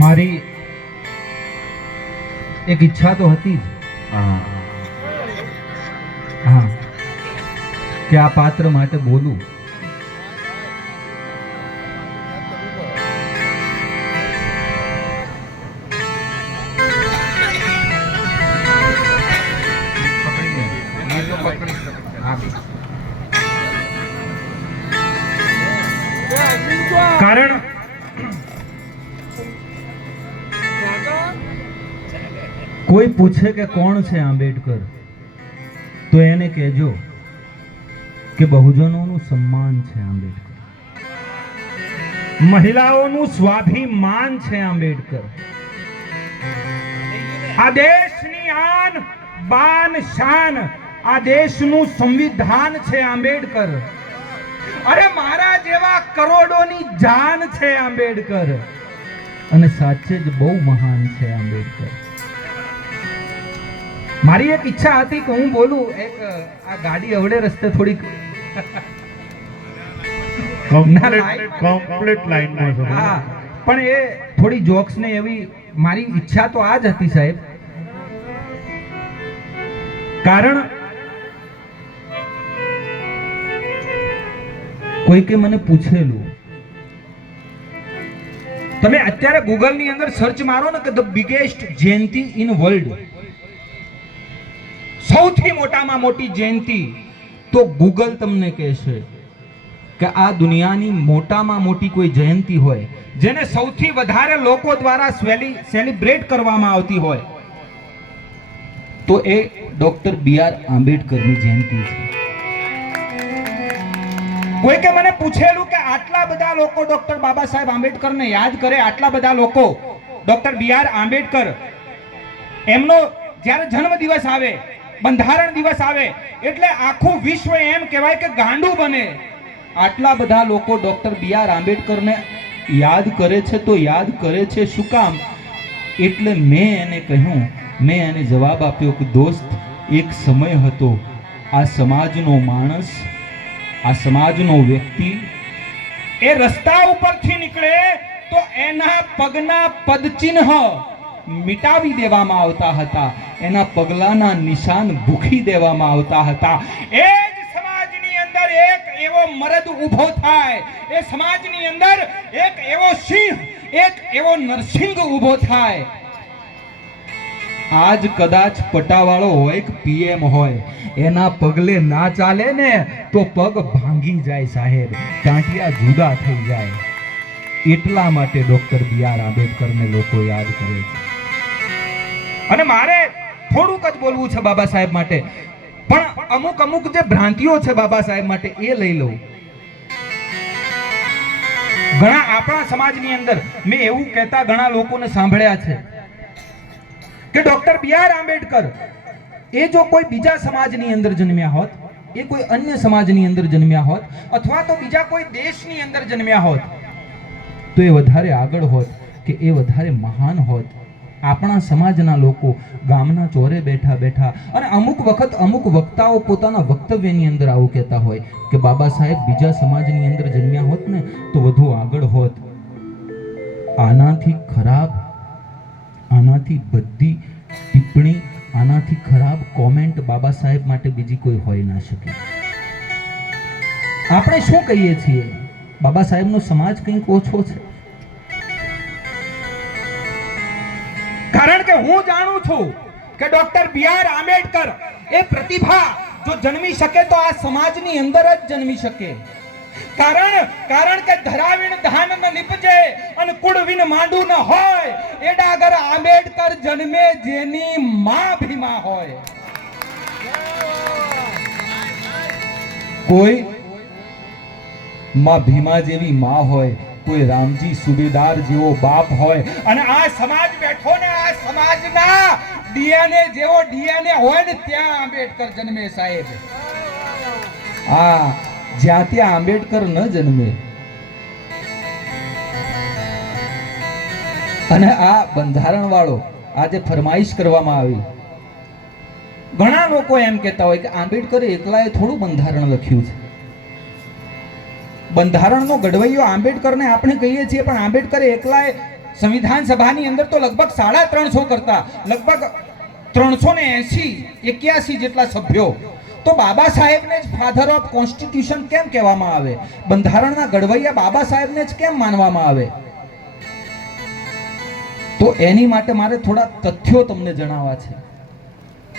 મારી એક ઈચ્છા તો હતી જ હા કે આ પાત્ર માટે બોલું. કારણ કોઈ પૂછે કે કોણ છે આંબેડકર તો એને કહેજો કે બહુજનોનું સન્માન છે આંબેડકર, મહિલાઓનું સ્વાભિમાન છે આંબેડકર, આ દેશની આન બાન શાન, આ દેશનું સંવિધાન છે આંબેડકર. અરે મારા જેવા કરોડોની જાન છે આંબેડકર અને સાચે જ બહુ મહાન છે આંબેડકર. મારી એક ઈચ્છા હતી કે હું બોલું. એક આ ગાડી અવડે રસ્તે થોડીક કમ્પ્લીટ લાઈનમાં છે. હા પણ એ થોડી જોક્સ ને એવી મારી ઈચ્છા તો આ જ હતી સાહેબ. કારણ કોઈકે મને પૂછેલું, તમે અત્યારે ગૂગલ ની અંદર સર્ચ મારો ને કે the biggest Jayanti in world, સૌથી મોટામાં મોટી જયંતિ, તો ગૂગલ તમને કહેશે કે આ દુનિયાની મોટામાં મોટી કોઈ જયંતિ હોય જેને સૌથી વધારે લોકો દ્વારા સેલિબ્રેટ કરવામાં આવતી હોય તો એ ડોક્ટર બી.આર. આંબેડકરની જયંતિ છે. કોઈકે મને પૂછેલું કે આટલા બધા લોકો ડોક્ટર બાબા સાહેબ આંબેડકરને યાદ કરે, આટલા બધા લોકો ડોક્ટર બી.આર. આંબેડકર એમનો જ્યારે જન્મ દિવસ આવે, બંધારણ દિવસ આવે એટલે આખું વિશ્વ એમ કહેવાય કે ગાંડું બને. આટલા બધા લોકો ડોક્ટર બી.આર. આંબેડકરને યાદ કરે છે તો યાદ કરે છે શું કામ? એટલે મેં એને કહ્યું, મેં એને જવાબ આપ્યો કે દોસ્ત, એક સમય હતો આ સમાજનો માણસ, આ સમાજનો વ્યક્તિ એ રસ્તા ઉપરથી નીકળે તો એના પગના પદચિહ્ન મિટાવી દેવામાં આવતા હતા, એના પગલાના નિશાન ભૂખી દેવામાં આવતા હતા. એ જ સમાજની અંદર એક એવો મરદ ઊભો થાય, એ સમાજની અંદર એક એવો સિંહ, એક એવો નરસિંહ ઊભો થાય. આજ કદાચ પટાવાળો હોય કે પીએમ હોય, એના પગલે ના ચાલે ને તો પગ ભાંગી જાય સાહેબ, ટાંટિયા જુદા થઈ જાય. એટલા માટે ડોક્ટર બી.આર. આંબેડકરને લોકો યાદ કરે છે. અને મારે થોડુંક જ બોલવું છે બાબા સાહેબ માટે, પણ અમુક જે ભ્રાંતિઓ છે બાબા સાહેબ માટે એ લઈ લઉં. ઘણા આપણા સમાજની અંદર મેં એવું કહેતા ઘણા લોકોને સાંભળ્યા છે કે ડોક્ટર બી.આર. આંબેડકર એ જો કોઈ બીજા સમાજની અંદર જન્મ્યા હોત, એ કોઈ અન્ય સમાજની અંદર જન્મ્યા હોત, અથવા તો બીજા કોઈ દેશની અંદર જન્મ્યા હોત તો એ વધારે આગળ હોત કે એ વધારે મહાન હોત. આપણા સમાજના લોકો ગામના ચોરે બેઠા બેઠા અને અમુક વખત અમુક વક્તાઓ પોતાના વક્તવ્યની અંદર આવું કહેતા હોય કે બાબા સાહેબ બીજા સમાજની અંદર જન્મ્યા હોત ને તો વધુ આગળ હોત. આનાથી ખરાબ, આનાથી બધી ટિપ્પણી, આનાથી ખરાબ કોમેન્ટ બાબા સાહેબ માટે બીજી કોઈ હોઈ ના શકે. આપણે શું કહીએ છીએ? બાબા સાહેબનો સમાજ કંઈક ઓછો છે. કારણ કે હું જાણું છું કે ડોક્ટર બી.આર. આંબેડકર એ પ્રતિભા જો જન્મી શકે તો આ સમાજની અંદર જ જન્મી શકે. કારણ કે ધરાવીણ ધાન ન નીપજે અને કુળવીન માંડું ન હોય, એ ડાગર આંબેડકર જન્મે જેની માં ભીમા હોય. કોઈ માં ભીમા જેવી માં હોય, કોઈ રામજી સુબેદાર જેવો બાપ હોય, અને આ સમાજ બેઠો ને આ સમાજના ડીએનએ જેવો ડીએનએ હોય ને ત્યાં આંબેડકર જન્મે સાહેબ. આ જ્યાં ત્યાં આંબેડકર ન જન્મે. અને આ બંધારણ વાળો આજે ફરમાઈશ કરવામાં આવી, ઘણા લોકો એમ કહેતા હોય કે આંબેડકરે એકલાએ થોડું બંધારણ લખ્યું છે. બંધારણનો ઘડવૈયો આંબેડકરને આપણે કહીએ છીએ, પણ આંબેડકરે એકલાએ સંવિધાન સભાની અંદર તો લગભગ 350 કરતા લગભગ 381 જેટલા સભ્યો. તો બાબા સાહેબને જ ફાધર ઓફ કોન્સ્ટિટ્યુશન કેમ કહેવામાં આવે? બંધારણના ઘડવૈયા બાબા સાહેબને જ કેમ માનવામાં આવે? તો એની માટે મારે થોડા તથ્યો તમને જણાવવા છે.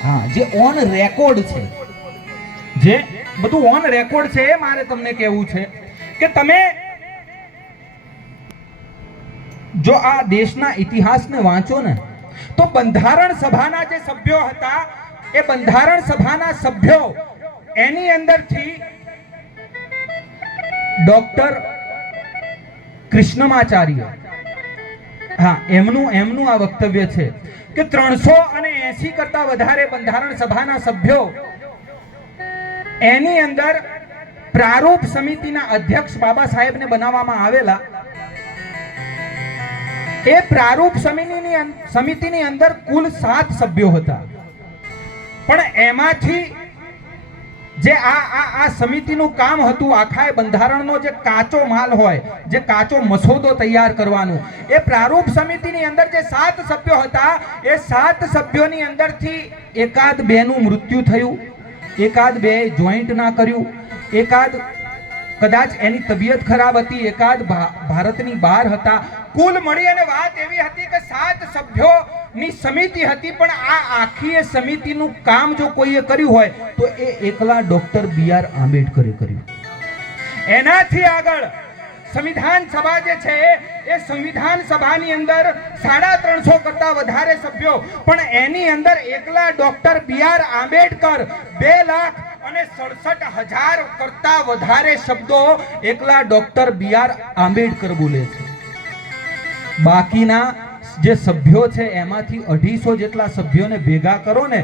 હા, જે ઓન રેકોર્ડ છે, જે બધું ઓન રેકોર્ડ છે, એ મારે તમને કહેવું છે કે તમે જો આ દેશના ઇતિહાસને વાંચો ને તો બંધારણ સભાના જે સભ્યો હતા એ બંધારણ સભાના સભ્યો એની અંદરથી ડોક્ટર કૃષ્ણમાચાર્ય, હા, એમનું આ વક્તવ્ય છે કે 380 કરતા વધારે બંધારણ સભાના સભ્યો એની અંદર પ્રારૂપ સમિતિના અધ્યક્ષ બાબા સાહેબને બનાવવામાં આવેલા. એ પ્રારૂપ સમિતિની અંદર કુલ 7 સભ્યો હતા, પણ એમાંથી જે આ સમિતિનું કામ હતું, આખા બંધારણનો જે કાચો માલ હોય, જે કાચો મસોદો તૈયાર કરવાનું, એ પ્રારૂપ સમિતિની અંદર જે 7 સભ્યો હતા, એ 7 સભ્યોની અંદરથી એકાદ બેનું મૃત્યુ થયું, એકાદ બે જોઈન્ટ ના કર્યું, એકાદ કદાચ એની તબિયત ખરાબ હતી, એકાદ ભારતની બહાર હતા. કુલ મળી અને વાત એવી હતી કે 7 સભ્યોની સમિતિ હતી, પણ આ આખી એ સમિતિનું કામ જો કોઈએ કર્યું હોય તો એ એકલા ડોક્ટર B.R. આંબેડકરે કર્યું. એનાથી આગળ સંવિધાન સભા જે છે એ સંવિધાન સભાની અંદર 350 કરતા વધારે સભ્યો, પણ એની અંદર એકલા ડોક્ટર B.R. આંબેડકર 2,67,000 કરતા વધારે શબ્દો એકલા ડોક્ટર B.R. આંબેડકર બોલે છે. બાકીના જે સભ્યો છે એમાંથી 250 જેટલા સભ્યોને ભેગા કરો ને,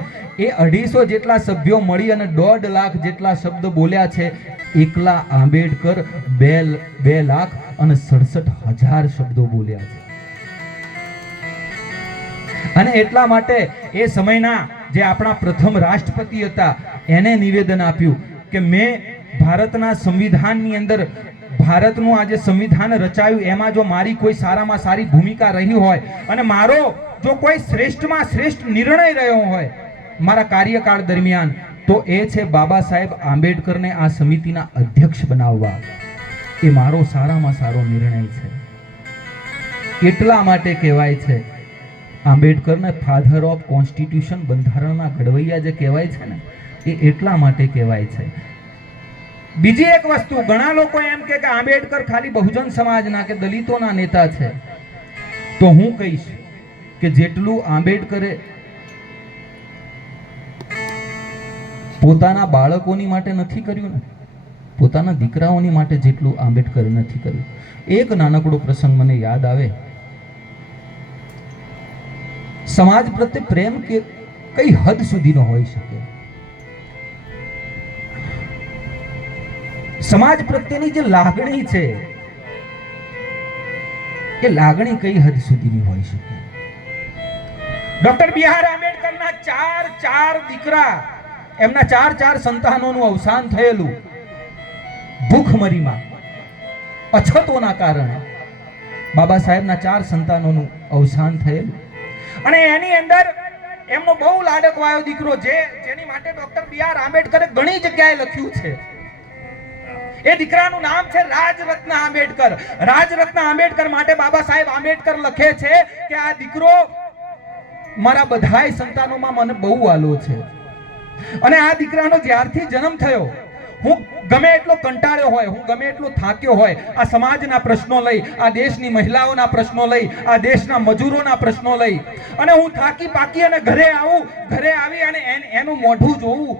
એ 250 જેટલા સભ્યો મળી અને 1.5 લાખ જેટલા શબ્દ બોલ્યા છે. એકલા આંબેડકર 2,67,000 શબ્દો બોલ્યા છે. અને એટલા માટે એ સમયના જે આપણા પ્રથમ રાષ્ટ્રપતિ હતા એને નિવેદન આપ્યું કે મેં ભારતના સંવિધાનની અંદર ભારતનું આ જે સંવિધાન રચાયું એમાં જો મારી કોઈ સારામાં સારી ભૂમિકા રહી હોય અને મારો જો કોઈ શ્રેષ્ઠમાં શ્રેષ્ઠ નિર્ણય રહ્યો હોય મારા કાર્યકાળ દરમિયાન, તો એ છે બાબા સાહેબ આંબેડકરને આ સમિતિના અધ્યક્ષ બનાવવા. એ મારો સારામાં સારો નિર્ણય છે. એટલા માટે કહેવાય છે આંબેડકરને ફાધર ઓફ કોન્સ્ટિટ્યુશન, બંધારણના ઘડવૈયા જે કહેવાય છે ને, એ એટલા માટે કહેવાય છે. બીજી એક વસ્તુ, ઘણા લોકો એમ કે આંબેડકર ખાલી બહુજન સમાજના કે દલિતોના નેતા છે. તો હું કહીશ કે જેટલું આંબેડકરે પોતાના બાળકોની માટે નથી કર્યું ને, પોતાના દીકરાઓની માટે જેટલું આંબેડકરે નથી કર્યું. એક નાનકડો પ્રસંગ મને યાદ આવે. સમાજ પ્રત્યે પ્રેમ કે કઈ હદ સુધીનો હોઈ શકે? સમાજ પ્રત્યેની જે લાગણી છે એ લાગણી કઈ હદ સુધીની હોઈ શકે? Doctor B.R. આંબેડકરના 4 દીકરા, એમના 4 સંતાનોનું અવસાન થયેલું ભૂખમરીમાં, અછતોના કારણે બાબા સાહેબના 4 સંતાનોનું અવસાન થયેલું. અને એની અંદર એમનો બહુ લાડકવાયો દીકરો, જેની માટે ડોક્ટર B.R. આંબેડકરે ઘણી જગ્યાએ લખ્યું છે. એ દીકરાનું નામ છે રાજરત્ન આંબેડકર. રાજરત્ન આંબેડકર માટે બાબા સાહેબ આંબેડકર લખે છે કે આ દીકરો મારા બધાય સંતાનોમાં મને બહુ વાલો છે. અને આ દીકરાનો જ્યારથી જન્મ થયો, હું ગમે એટલો કંટાળ્યો હોય, હું ગમે એટલો થાક્યો હોય, આ સમાજના પ્રશ્નો લઈ, આ દેશની મહિલાઓના પ્રશ્નો લઈ, આ દેશના મજૂરોના પ્રશ્નો લઈ અને હું થાકી પાકી અને ઘરે આવી અને એનું મોઢું જોવું,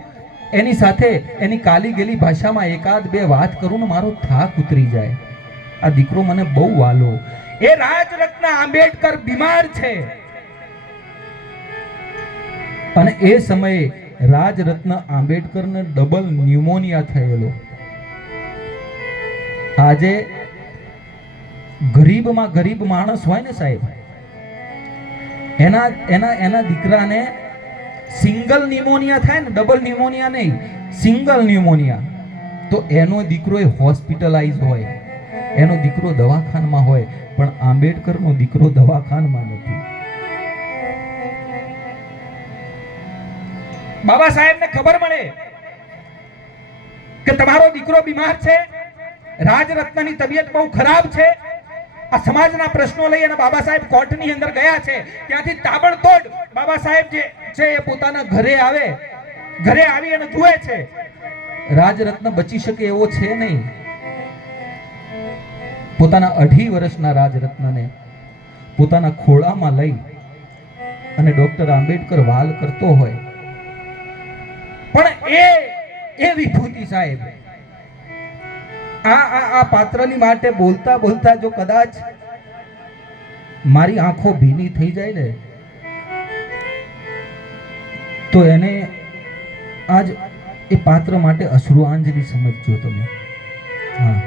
એની સાથે એની કાલી ગેલી ભાષામાં એકાદ બે વાત કરું ને મારો થાક ઉતરી જાય. આ દીકરો મને બહુ વાલો. એ રાજરત્ન આંબેડકર બીમાર છે અને એ સમયે રાજરત્ન આંબેડકરને ડબલ ન્યુમોનિયા થયેલો. આજે ગરીબમાં ગરીબ માણસ હોય ને સાહેબ, એના દીકરાને સિંગલ ન્યુમોનિયા થાય ને, ડબલ ન્યુમોનિયા નહીં, સિંગલ ન્યુમોનિયા, તો એનો દીકરો હોસ્પિટલાઇઝ હોય, એનો દીકરો દવાખાનામાં હોય, પણ આંબેડકરનો દીકરો દવાખાનામાં નથી. બાબા સાહેબને ખબર મળે કે તમારો દીકરો બીમાર છે, રાજરત્નની તબિયત બહુ ખરાબ છે, આ સમાજના પ્રશ્નો લઈ અને બાબા સાહેબ કોર્ટની અંદર ગયા છે. ત્યાંથી તાબડતોડ બાબા સાહેબ જે છે એ પોતાના ઘરે આવી અને જુએ છે રાજરત્ન બચી શકે એવો છે નહીં. પોતાના 2.5 વર્ષના રાજરત્નને પોતાના ખોળામાં લઈ અને ડોક્ટર આંબેડકર વાલ કરતો હોય, પણ એ વિભૂતિ સાહેબ આ પાત્રની માટે બોલતા બોલતા જો કદાચ મારી આંખો ભીની થઈ જાય ને, તો એને આજ એ પાત્ર માટે અશ્રુઆંજલિ સમજજો તમે. હા,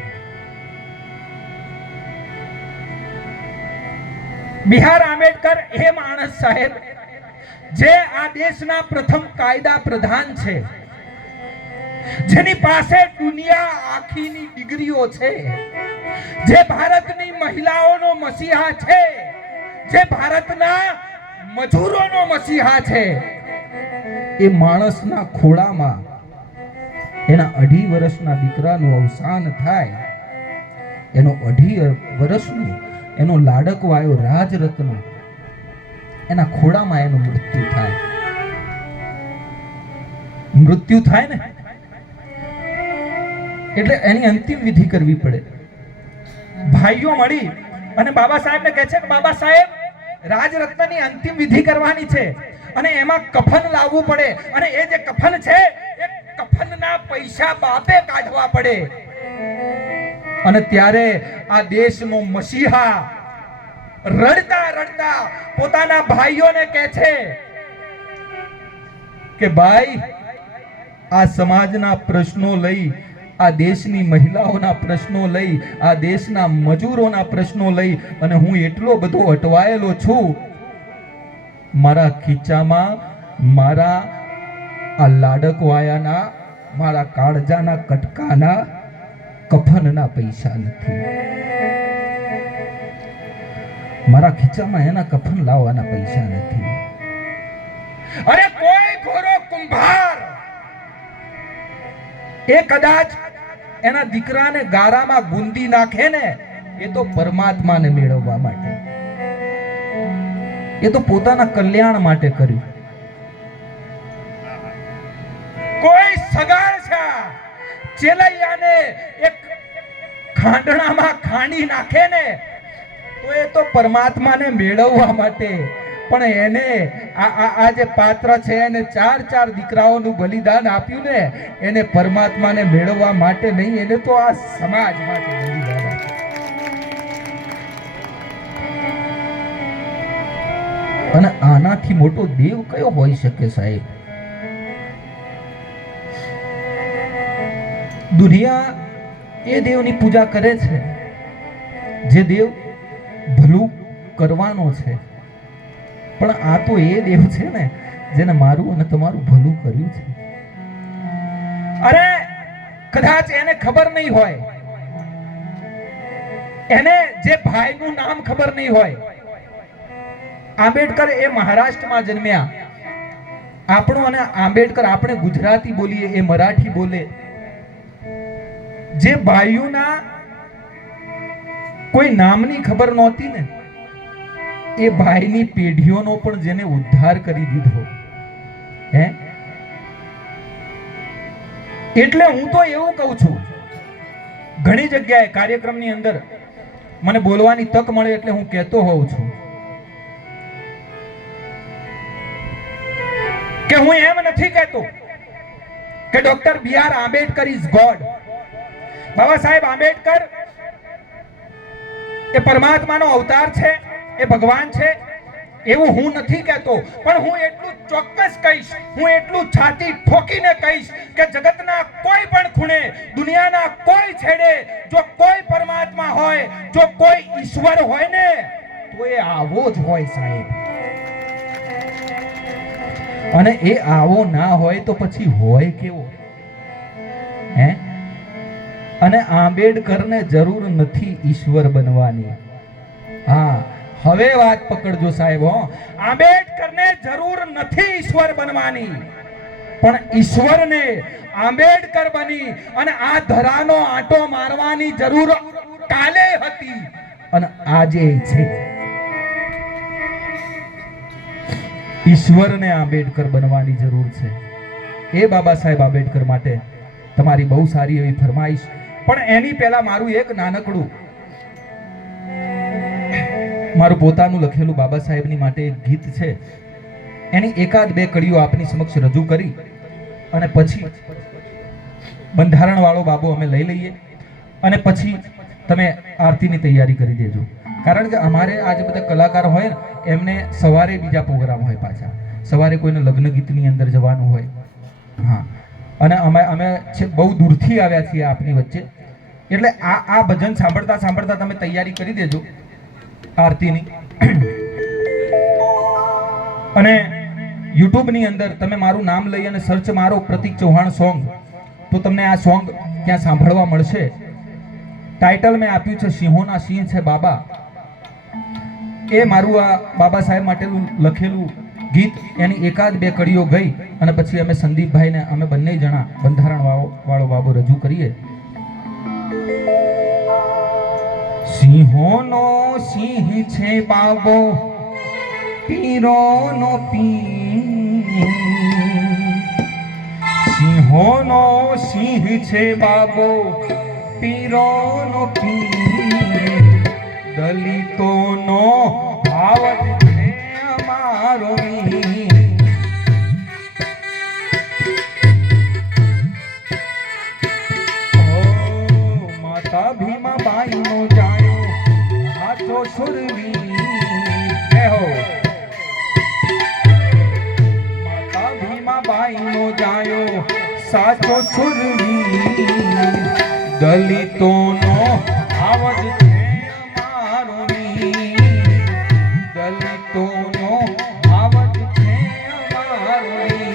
બી.આર. આંબેડકર એ માણસ સાહેબ જે આ દેશના પ્રથમ કાયદા પ્રધાન છે, જેની પાસે દુનિયા આખીની ડિગ્રીઓ છે, જે ભારતની મહિલાઓનો મસીહા છે, જે ભારતના મજૂરોનો મસીહા છે, એ માણસના ખોળામાં એના 2.5 વર્ષના દીકરાનું અવસાન થાય, એનો 2.5 વર્ષનો એનો લાડકવાયો રાજરત્ન એના ખોળામાં એનું મૃત્યુ થાય ને, એટલે એની અંતિમ વિધિ કરવી પડે. ભાઈઓ મળી અને બાબા સાહેબને કહે છે કે બાબા સાહેબ, રાજરત્નની અંતિમ વિધિ કરવાની છે અને એમાં કફન લાવવું પડે, અને એ જે કફન છે એ કફનના પૈસા બાપે કાઢવા પડે. અને ત્યારે આ દેશનો મસીહા રડતા રડતા પોતાના ભાઈઓને કહે છે કે ભાઈ, આ સમાજના પ્રશ્નો લઈ, આ દેશની મહિલાઓના પ્રશ્નો લઈ, આ દેશના મજૂરોના પ્રશ્નો લઈ અને હું એટલો બધો અટવાયેલો છું, મારા ખીચામાં મારા આ લાડકવાયાના, મારા કાળજાના કટકાના કફનના પૈસા નથી. મારા ખીચામાં એના કફન લાવવાના પૈસા નથી. અરે કોઈ ઘોરો કુંભાર એ કદાચ એના દીકરાને ગારામાં ગુંદી નાખે ને, એ તો પરમાત્માને મેળવવા માટે, એ તો પોતાના કલ્યાણ માટે કર્યું. કોઈ સગાળછા ચેલૈયાને એક ખાંડણામાં ખાંડી નાખે ને, તો એ તો પરમાત્માને મેળવવા માટે. પણ એને આ જે પાત્ર છે એને 4 દીકરાઓનું બલિદાન આપ્યું ને, એને પરમાત્માને મેળવવા માટે નહીં, એને તો આ સમાજ માટે બલિદાન આપ્યું. અને આનાથી મોટો દેવ કયો હોઈ શકે સાહેબ? દુનિયા એ દેવની પૂજા કરે છે જે દેવ ભલું કરવાનો છે, પણ આ તો એ દેવ છે ને જેને મારું અને તમારું ભલું કર્યું છે. અરે કદાચ એને ખબર નહીં હોય, એને જે ભાઈનું નામ ખબર નહીં હોય. આંબેડકર એ મહારાષ્ટ્રમાં જન્મ્યા. આપણો અને આંબેડકર, આપણે ગુજરાતી બોલીએ, એ મરાઠી બોલે. જે ભાઈઓના કોઈ નામની ખબર નહોતી ને, એ ભાઈની પેઢીઓનો પણ જેને ઉદ્ધાર કરી દીધો. હે, એટલે હું તો એવું કહું છું, ઘણી જગ્યાએ કાર્યક્રમની અંદર મને બોલવાની તક મળે એટલે હું કહેતો હોઉં છું કે હું એમ નથી કહેતો કે doctor B R. Ambedkar is God. Baba Saheb Ambedkar એ પરમાત્માનો અવતાર છે, એ ભગવાન છે, એવું હું નથી કહેતો. પણ હું એટલું ચોક્કસ કહીશ, હું એટલું છાતી ઠોકીને કહીશ કે જગતના કોઈ પણ ખૂણે, દુનિયાના કોઈ છેડે જો કોઈ પરમાત્મા હોય, જો કોઈ ઈશ્વર હોય ને, તો એ આવો જ હોય સાહેબ. અને એ આવો ના હોય તો પછી હોય કેવો? હે, અને આંબેડકરને જરૂર નથી ઈશ્વર બનવાની. હા, હવે વાત પકડજો સાહેબ. હો, આંબેડકરને જરૂર નથી ઈશ્વર બનવાની, પણ ઈશ્વરને આંબેડકર બની અને આ ધરાનો આંટો મારવાની જરૂર કાલે હતી અને આજે છે. ઈશ્વરને આંબેડકર બનવાની જરૂર છે. એ બાબા સાહેબ આંબેડકર માટે તમારી બહુ સારી એવી ફરમાઈશ. પણ એની પહેલા મારું એક નાનકડું મારું પોતાનું લખેલું બાબા સાહેબની માટે એક ગીત છે. એની એકાદ બે કડીઓ આપની સમક્ષ રજૂ કરી અને પછી બંધારણ વાળો બાબો અમે લઈ લઈએ અને પછી તમે આરતીની તૈયારી કરી દેજો. કારણ કે અમારે આજે બધા કલાકાર હોય ને એમને સવારે બીજા પ્રોગ્રામ હોય, પાછા સવારે કોઈને લગ્ન ગીતની અંદર જવાનું હોય. હા, અને અમે બહુ દૂરથી આવ્યા છીએ આપની વચ્ચે, એટલે આ ભજન સાંભળતા સાંભળતા તમે તૈયારી કરી દેજો આરતીની. અને યુટ્યુબની અંદર તમે મારું નામ લઈ અને સર્ચ મારો પ્રતીક ચૌહાણ સોંગ, તો તમને આ સોંગ ત્યાં સાંભળવા મળશે. ટાઇટલ મેં આપ્યું છે સિંહોના સિંહ છે બાબા. એ મારું આ બાબા સાહેબ માટેનું લખેલું ગીત, એની એકાદ બે કડીઓ ગઈ અને પછી અમે સંદીપભાઈને અમે બંને જણા બંધારણ વાળો બાબો રજૂ કરીએ. સિંહોનો સિંહ છે બાબો, પીરોનો પીર. સિંહોનો સિંહ છે બાબો, પીરોનો પીર. દલિતોનો ભાવ છે અમારો વીર. માતા ભીમાબાઈનો જાયો સાચો શુરવીર. હો, માતા ભીમાબાઈનો જાયો સાચો શુરવીર. દલિતોનો આવજ છે અમારો વીર. દલિતોનો આવજ છે અમારો વીર.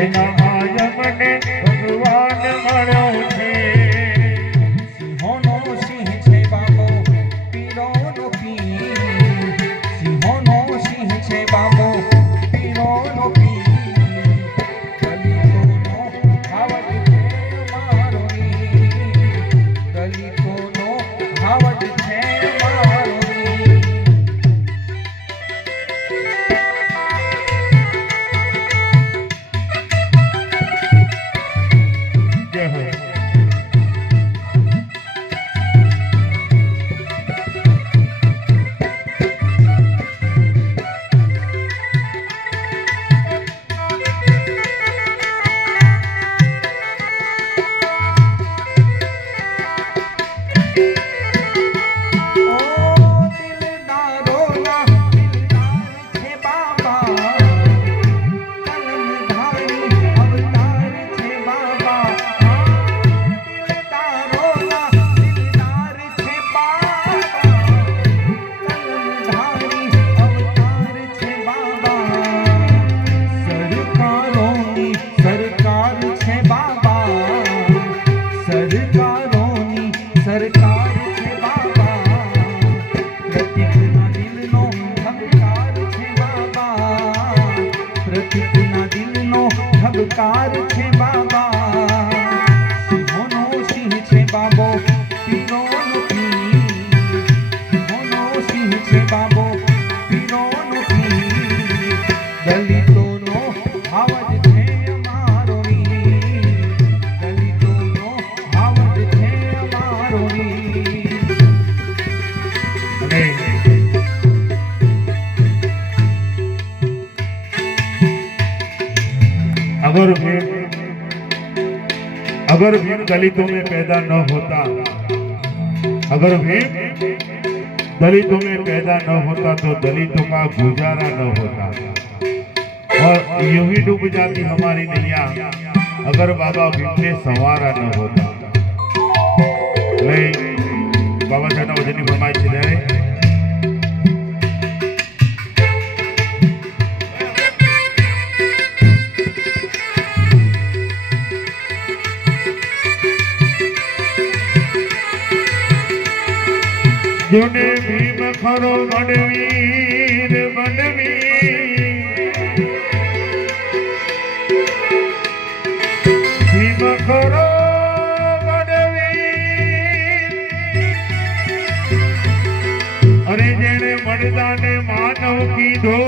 એના આયમને ભગવાન મળ્યો છે. સિંહોનો સિંહ છે બાબો, પીરોનો પીર. સિંહોનો સિંહ છે બાબો, પીરોનો પીર. દલિતોનો આવજ છે અમારો વીર. દલિતોનો આવજ છે અમારો વીર. જય હો. સરકાર છે બાબા. પ્રતિકના દિલનો હબકાર છે બાબા. પ્રતિકના દિલનો હબકાર છે બાબા. अगर भीम दलितों में पैदा न होता, अगर भीम दलितों में पैदा न होता तो दलितों का गुजारा न होता और यूं ही डूब जाती हमारी नैया अगर बाबा भीम ने संवारा न होता। बाबा साहेब वजन फरमाइश है जोने भीम खरो बड़वीर भीम खरो बड़वीर अरे जेने मर्दा ने मानव कीधो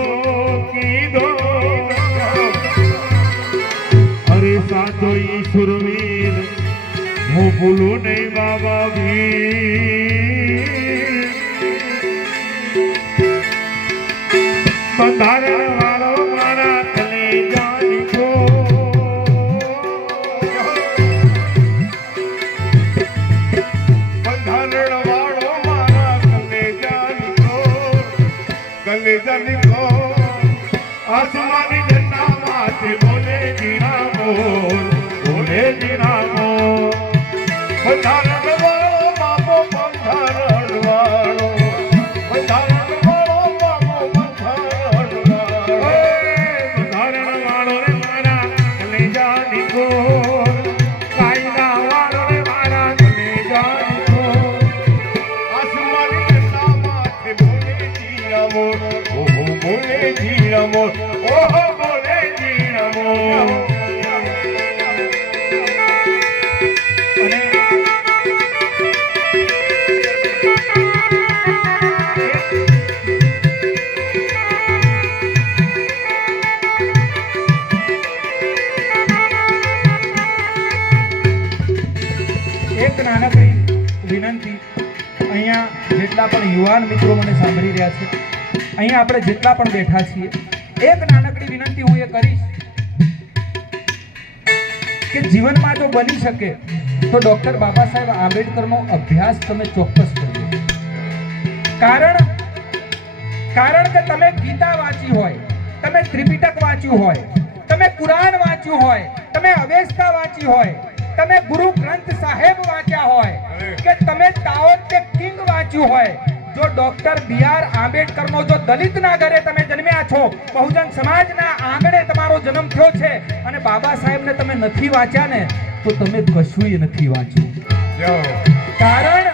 अरे साचो ई सुरवीर હું ભૂલું નહીં બાબા ભીમ બંધારણ વાળો મારા કલેજાની ખો બંધારણ વાળો મારા કલેજાની ખો આસમાની જન્ના માથે બોલે જીણા મોર બોલે જીણા મોર બંધારણ વાળો બાપો બંધારણ વાળો બંધારણ વાળો બાપો બંધારણ વાળો રે મારા કલેજાની ગોર કાયદા વાળો રે મારા કલેજાની ગોર આસમાની જન્ના માથે બોલે જીણા મોર ઓહો બોલે જીણા મોર ઓહો બોલે જીણા મોર એક નાનકડી વિનંતી અહીંયા જેટલા પણ યુવાન મિત્રો મને સાંભળી રહ્યા છે અહીંયા આપણે જેટલા પણ બેઠા છીએ એક નાનકડી વિનંતી હું એ કરીશ કે જીવનમાં જો બની શકે તો ડોક્ટર બાબા સાહેબ આંબેડકરનો અભ્યાસ તમે ચોક્કસ કરજો કારણ કે તમે ગીતા વાંચી હોય તમે ત્રિપિટક વાંચ્યું હોય તમે કુરાન વાંચ્યું હોય તમે અવેસ્તા વાંચી હોય તમે ગુરુ ગ્રંથ સાહેબ વાંચ્યા હોય કે તમે તાઓ તે કિંગ વાંચ્યું હોય જો ડોક્ટર બી.આર. આંબેડકરનો જો દલિતના ઘરે તમે જન્મ્યા છો બહુજન સમાજના આંગણે તમારો જન્મ થયો છે અને બાબા સાહેબને તમે નથી વાંચ્યા ને તો તમે કશુંય નથી વાંચ્યું કારણ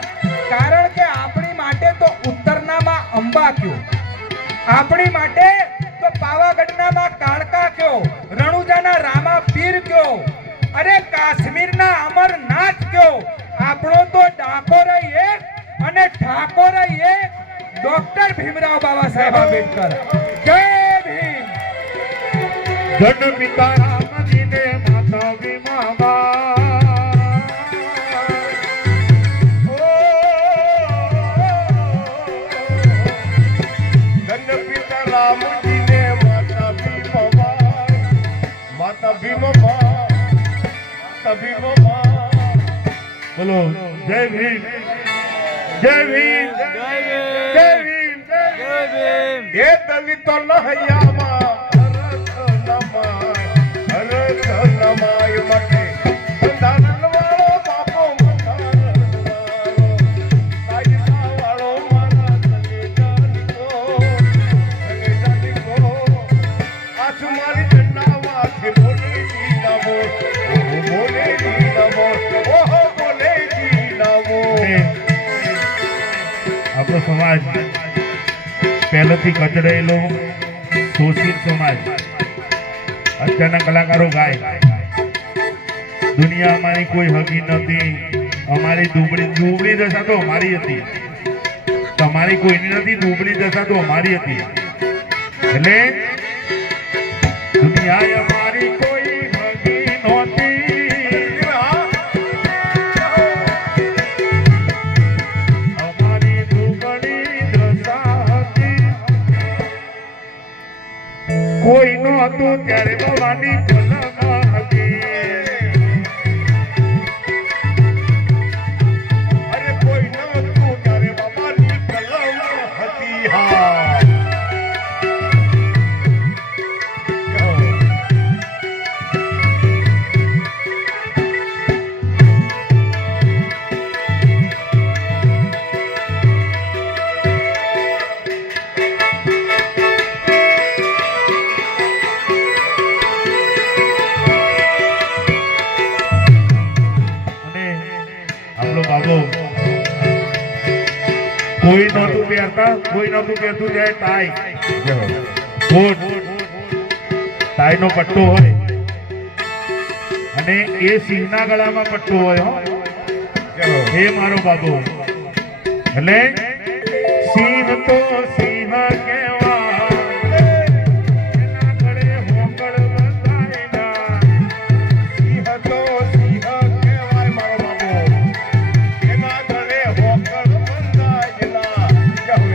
કે આપણી માટે તો ઉત્તરનામાં અંબા કયો આપણી માટે તો પાવાગઢનામાં કાળકા કયો રણુજાના રામા પીર કયો અરે કાશ્મીરના અમરનાથ કયો આપણો તો ડાકોર એક અને ઠાકોર એક ડોક્ટર ભીમરાવ બાબા સાહેબ આંબેડકર જય ભીમ જન પિતા રામજી ને માતા ભીમાબા જન પિતા રામજી ને માતા ભીમાબા બોલો જય ભીમ જય ભીમ જય ભીમ જય ભીમ એ દલિતો નહૈયામાં હરખ નમાય માટે બંધારણ વાળો બાપો બંધારણ વાળો મારા કલેજાની કો આસમાની જન્ના માથે બોલે જીના મોર બોલે જીના મોર ઓહો બોલે જીના મોર આપણો સમાજ પહેલેથી કચડાયેલો શોષિત સમાજ અત્યારના કલાકારો ગાય દુનિયા અમારી કોઈ હકી નથી અમારી દુબળી દશા તો અમારી હતી તમારી કોઈની નથી દુબળી દશા તો અમારી હતી એટલે દુનિયા અમારી કોઈ હકી નહોતી કોઈ નો હતું ત્યારે ભવાની પલક હતી કોઈ નહોતું પહેરતા, કોઈ નહોતું પહેરતું ત્યારે ટાઈ કોટ ટાઈ નો પટ્ટો હોય અને એ સિંહના ગળામાં પટ્ટો હોય હો એ મારો બાબુ એટલે સિંહ તો સિંહ કહેવાય એના ગળે હોકળ બંધાયેલા સિંહ તો સિંહ કહેવાય મારો બાબુ એના ગળે હોકળ બંધાયેલા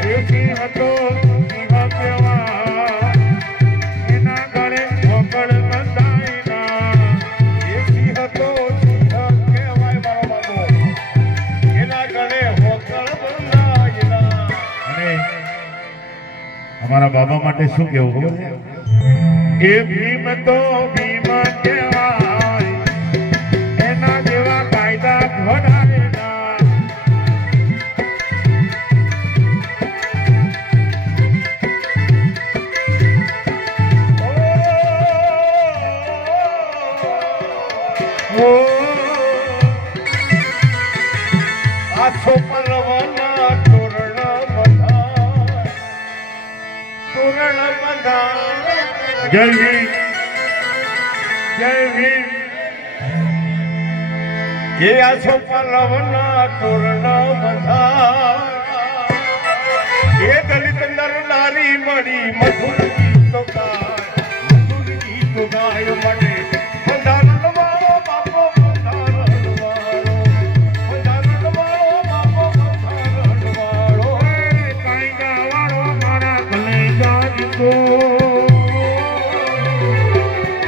એ સિંહ તો સિંહ કહેવાય એના ગળે હોકળ બંધાયેલા એ સિંહ તો સિંહ કહેવાય મારો બાબુ એના ગળે હોકળ બંધાયેલા અને અમારા બાબા માટે શું કેવું ખબર છે? એ ભીમ તો ભીમ કહેવાય એના જેવા કાયદા ઘડાયેલા ઓ આસો પલવના તોરણ બંધા તોરણ બંધા જય ભીમ જય ભીમ એ આસો પલવના તોરણ બંધા એ દલિત નર નારી મળી મધુર ગીતો ગાય મને બંધારણ વાળો બાપો બંધારણ વાળો બંધારણ વાળો બાપો બંધારણ વાળો કાયદા વાળો મારા કલેજા જીતો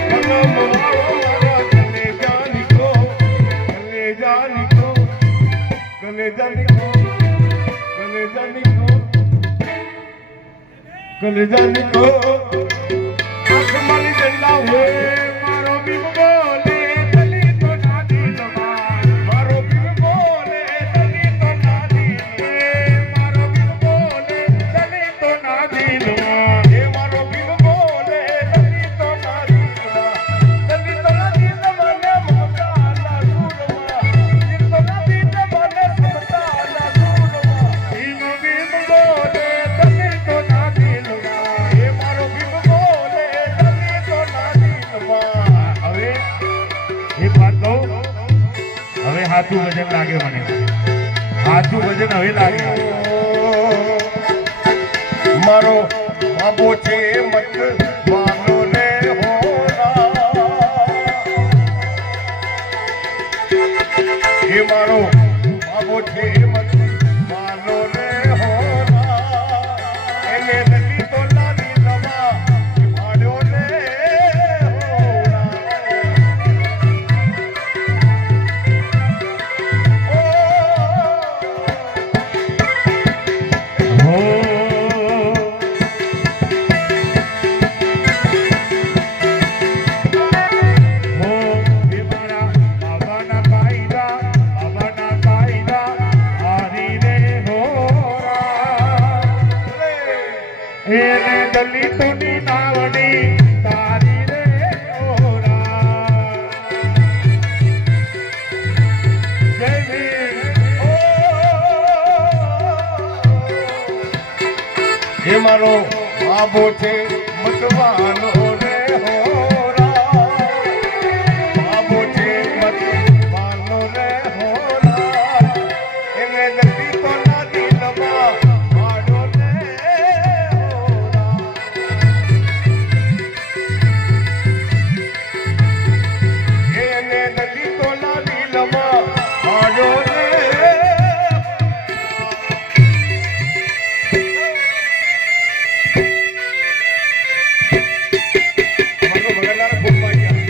કલમ વાળો મારા કલેજા નીકો કલેજા નીકો કલેજા નીકો કલેજા નીકો કલેજા નીકો આસમાની ઝંડા હોય મારો ભીમ બોલે દલિતો ના દિલમાં મારો ભીમ બોલે દલિતો ના દિલે મારો ભીમ બોલે દલિતો ના દિલમાં એ મારો ભીમ બોલે દલિતો ના દિલમાં દલિતો ના દિલમાં ને મમતાના સૂરમાં દલિતો ના દિલમાં ને સમતાના સૂરમાં ભીમ ભીમ બોલે દલિતો ના દિલમાં એ મારો ભીમ બોલે દલિતો ના દિલમાં હવે એક વાત કહું હવે હાથું વજન લાગે મને હાથું વજન હવે લાગે મારો બાબો છે મત માનો રે હોરા એ મારો બાબો છે મત માનો રે હોરા એને દલિતો ના દિલમાં પાડ્યો રે હોરા હો હો એ મારા બાબાના કાયદા હારી રે હોરા એને દલિતોની નાવડી તારી રે હોરા જય ભીમ એ મારો બાબો છે મતવાનો રે હોરા બાબો છે મતવાનો રે હોરા એને દલિતો ના દિલમાં પાડો રે હોરા એને દલિતો ના દિલમાં પાડો રે મારો ભગવાનના ખૂબ પાડ્યા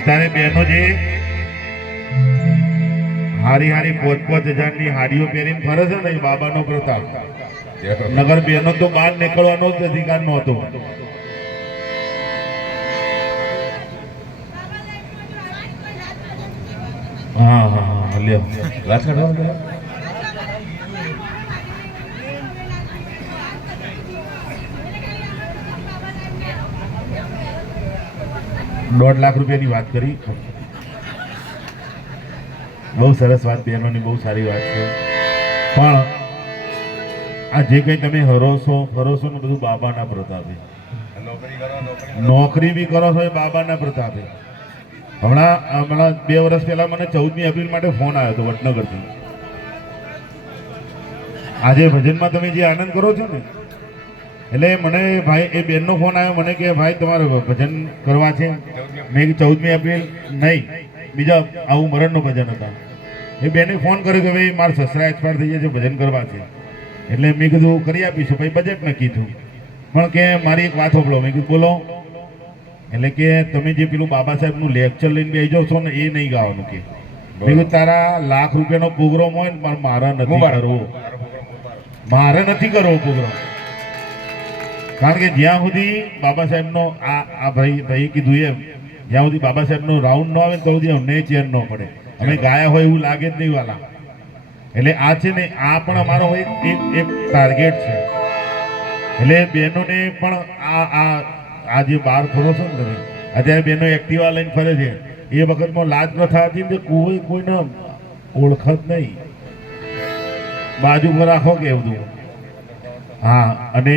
અત્યારે બહેનો જે હારી હારી 5,000 ની હાડીઓ પહેરીને ફરે છે ને એ બાબાનો પ્રતાપ. નગર બહેનો તો બહાર નીકળવાનો જ અધિકાર નહોતો. હા હા હા લ્યો રાજકારણ 1.5 લાખ રૂપિયાની વાત કરી. બહુ સરસ વાત, બહેનોની બહુ સારી વાત છે. પણ આ જે કંઈ તમે હરોસો ફરોસો ને બધું બાબાના પ્રતાપે. નોકરી બી કરો છો એ બાબાના પ્રતાપે. હમણાં 2 વર્ષ પહેલા મને 14મી એપ્રિલ માટે ફોન આવ્યો હતો વડનગરથી. આજે ભજનમાં તમે જે આનંદ કરો છો ને, એટલે મને ભાઈ એ બેનનો ફોન આવ્યો, મને કે ભાઈ તમારે ભજન કરવા છે. મેં 14મી એપ્રિલ નહીં, બીજા આવું મરણનો ભજન હતા. એ બેને ફોન કર્યો કે ભાઈ મારા સસરા એક્સપાયર થઈ ગયા છે, ભજન કરવા છે. એટલે મેં કીધું કરી આપીશું. ભાઈ બજેટ નક્કી થયું. પણ કે મારી એક વાત સાંભળો. મેં કીધું બોલો. એટલે કે તમે જે પેલું બાબા સાહેબનું લેક્ચર લઈને બેસી જાઓ છો ને એ નહીં ગાવાનું. કે મેં કીધું તારા લાખ રૂપિયાનો પ્રોગ્રામ હોય ને પણ મારા નથી કરવો. મારે નથી કરવો પ્રોગ્રામ. કારણ કે જ્યાં સુધી બાબા સાહેબનો આ ભાઈ કીધું એમ, જ્યાં સુધી બાબા સાહેબનો રાઉન્ડ ન આવે ને તો સુધી અમને ચેન ન પડે. અમે ગાયા હોય એવું લાગે જ નહીં વાલા. એટલે આ છે ને આ પણ અમારો એક ટાર્ગેટ છે. એટલે બહેનોને પણ આ જે બહાર ફરો છો ને તમે, અત્યારે બહેનો એક્ટિવા લઈને ફરે છે, એ વખતમાં લાજ પ્રથા હતી ને કોઈને ઓળખત નહીં. બાજુ પર રાખો કે બધું. હા, અને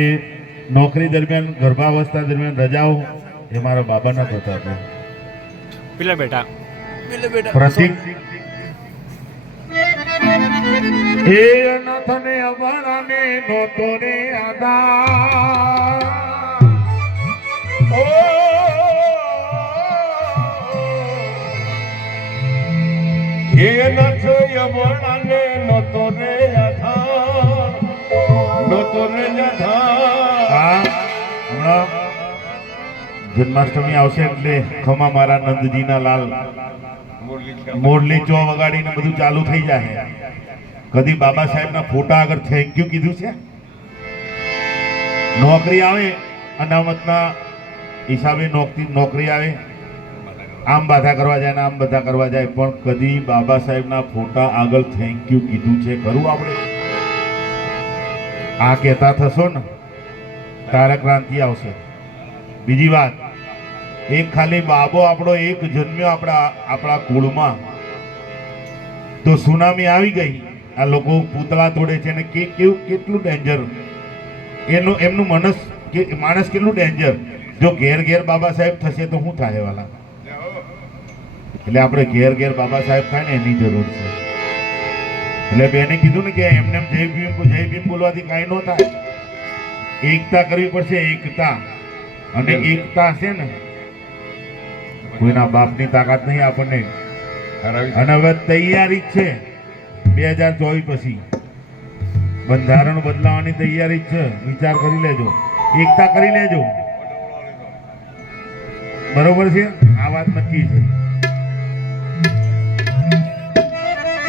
નોકરી દરમિયાન ગર્ભાવસ્થા દરમિયાન રજાઓ એ મારા બાબાના પ્રતાપ. પેલા બેટા પ્રતિક એ અનાથને અવારાને નહોતો રે આધાર. ઓ એ નથ યમણાને નતો રે આધાર, નતો રે આધાર. હા, હમણાં જન્માષ્ટમી આવશે એટલે ખમા મારા નંદજીના લાલ મોરલી ચો વગાડીને બધું ચાલુ થઈ જાય. કદી બાબા સાહેબના ફોટા આગળ થેન્ક યુ કીધું છે? નોકરી આવે અનામતના હિસાબે નોકરી આવે, આમ બાધા કરવા જાય ને આમ બધા કરવા જાય, પણ કદી બાબા સાહેબના ફોટા આગળ થેન્ક યુ કીધું છે ખરું? આપણે આ કહેતા થશો ને તારા ક્રાંતિ આવશે. બીજી વાત, એક ખાલી બાબો આપણો એક જન્મ્યો આપણા કુળમાં તો સુનામી આવી ગઈ. આ લોકો પૂતળા તોડે છે ને કેટલું ડેન્જર એમનું માણસ કેટલું ડેન્જર. જો ઘેર ઘેર બાબા સાહેબ થશે તો શું થાય વાલા? એટલે આપણે ઘેર બાબા સાહેબ થાય ને એની જરૂર છે. એટલે બેને કીધું ને કે એમને જય ભીમ બોલવાથી કાંઈ ન થાય. એકતા કરવી પડશે, એકતા. અને એકતા છે ને કોઈના બાપની તાકાત નહીં આપણને. અને હવે તૈયારી જ છે 2024 પછી બંધારણ બદલાવાની તૈયારી જ છે. વિચાર કરી લેજો, એકતા કરી લેજો. બરોબર છે? આ વાત નક્કી છે.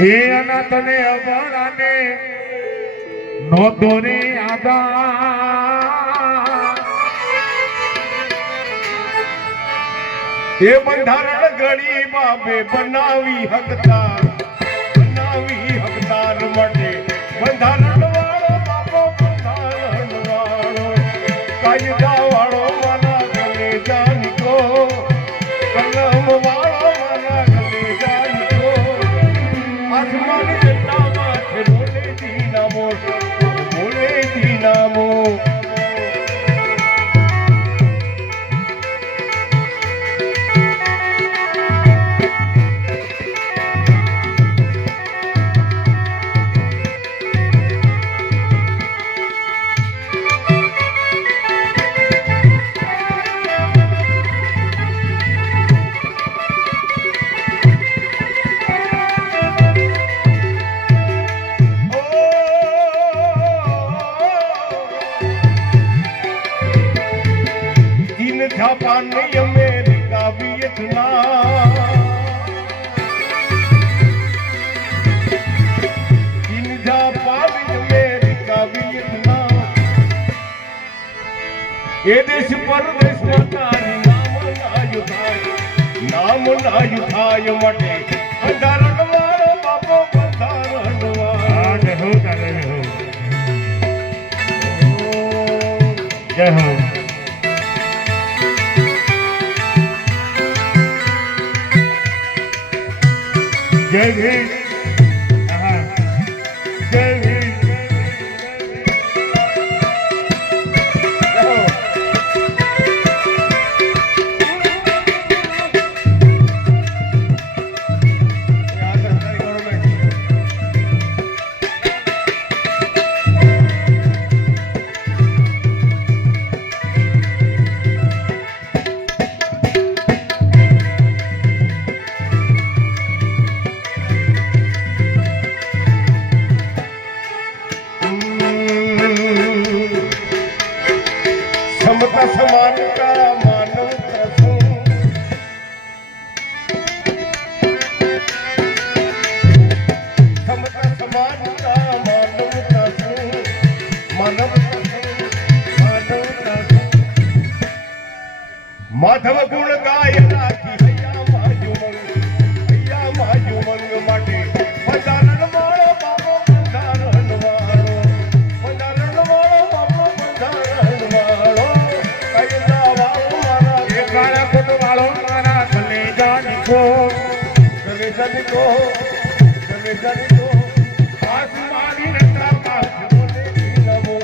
એ અનાથને અવરાને નહોતો રે આધાર. એ બંધારણ ઘડી બાપે બનાવી હકદાર માટે. બંધારણ વાળો બાપો બંધારણ વાળો, કાયદા વાળો મારા ગલે જાનકો, કલમ વાળો મારા ગલે જાનકો. આસમાન જેટલા માથે બોલે દીનામો, બોલે દીનામો. જાપાન, અમેરિકા, વિયેતનામ, એ દેશ પરદેશમાં તારી નામ ના યુથાય માટે બંધારણ વાળો બાપો બંધારણ હા જય હો દાદા જય હો જય ભીમ હા જય ભીમ સમતા સમાનતા માનવતા શું સમતા સમાનતા માનવતા શું માનવતા શું માધવ ગુણ ગાય રાખી હૈયા માજુમંગ માટે બંધારણ વાળો બાપો બંધારણ વાળો બંધારણ વાળો બાપો બંધારણ વાળો કૈલા વાળો મારા એ કાળા કોટ વાળો મારા કલેજા નીકો ચલે જની કો આસમાની રત્ના પાસ બોલે નમો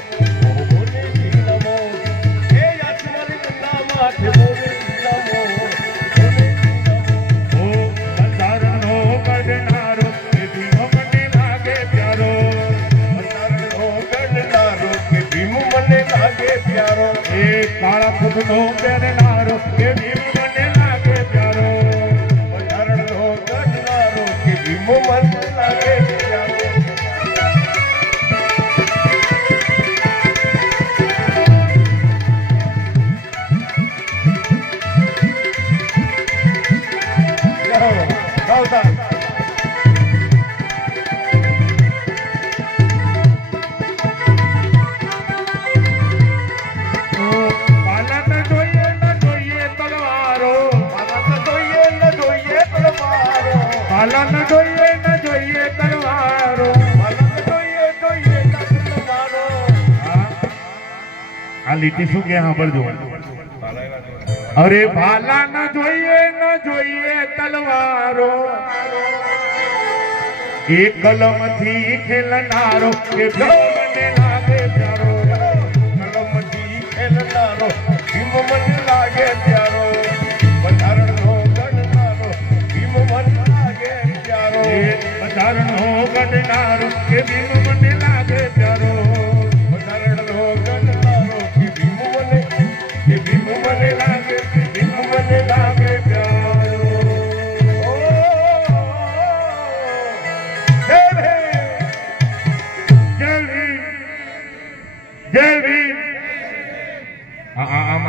હે આસમાની ના માથે બોલે નમો ઓ બંધારણનો કરનારો એ ભીમ મને લાગે પ્યારો બંધારણનો ગણનારો કે ભીમ મને લાગે પ્યારો એ કાળા કોટનો પહેરનારો એ ભીમ મને લાગે પ્યારો બંધારણનો ગણનારો કે ભીમ મને લાગે પ્યારો ગાવતા પાલન જોઈએ ન જોઈએ તલવારો માતા જોઈએ ન જોઈએ તલવારો પાલન જોઈએ ન જોઈએ તલવારો માતા જોઈએ તલવારો આ લીટી શું કે સાંભળજો અરે ભાલા ન જોઈએ તલવારો એ કલમથી ખેલનારો કે મને લાગે પ્યારો કલમથી ખેલનારો ભીમ મને લાગે પ્યારો બંધારણનો ગણનારો ભીમ મને લાગે પ્યારો એ બંધારણનો ગણનારો કે ભીમ મને લાગે પ્યારો બંધારણનો ગણનારો કે ભીમ મને લાગે ભીમ મને લાગે પ્યારો ઓ હે ભીમ જય ભીમ જય ભીમ આમ